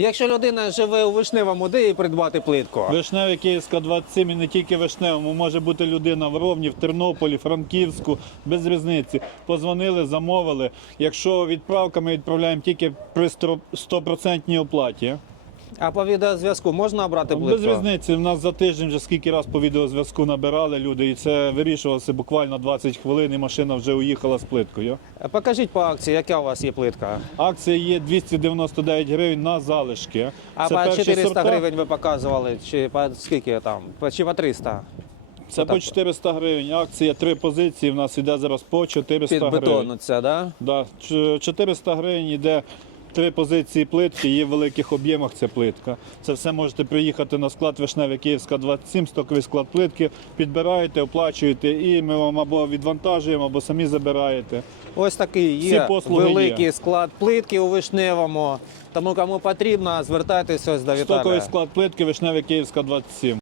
Якщо людина живе у Вишневому, де їй придбати плитку? Вишневе Київська 27 і не тільки Вишневому, може бути людина в Ровні, в Тернополі, Франківську, без різниці. Позвонили, замовили. Якщо відправка, ми відправляємо тільки при 100% 100% оплаті. А по відеозв'язку можна обрати Без різниці. У нас за тиждень вже скільки раз по відеозв'язку набирали люди, і це вирішувалося буквально 20 хвилин, і машина вже уїхала з плиткою. Е, Покажіть по акції, яка у вас є плитка. Акція є 299 гривень на залишки. А Це по 400 сорта. гривень ви показували, чи по скільки там? Чи по 300? Це по 400 гривень. Акція три позиції. В нас іде зараз по 400 Під гривень. бетон це, да? Да, 400 гривень йде три позиції плитки, є в великих об'ємах ця плитка. Це все можете приїхати на склад Вишневе Київська 27, стоковий склад плитки, підбираєте, оплачуєте, і ми вам або відвантажуємо, або самі забираєте. Ось такий є великий є. склад плитки у Вишневому. Тому кому потрібно, звертайтеся ось до Віталія. Стоковий склад плитки Вишневе Київська 27.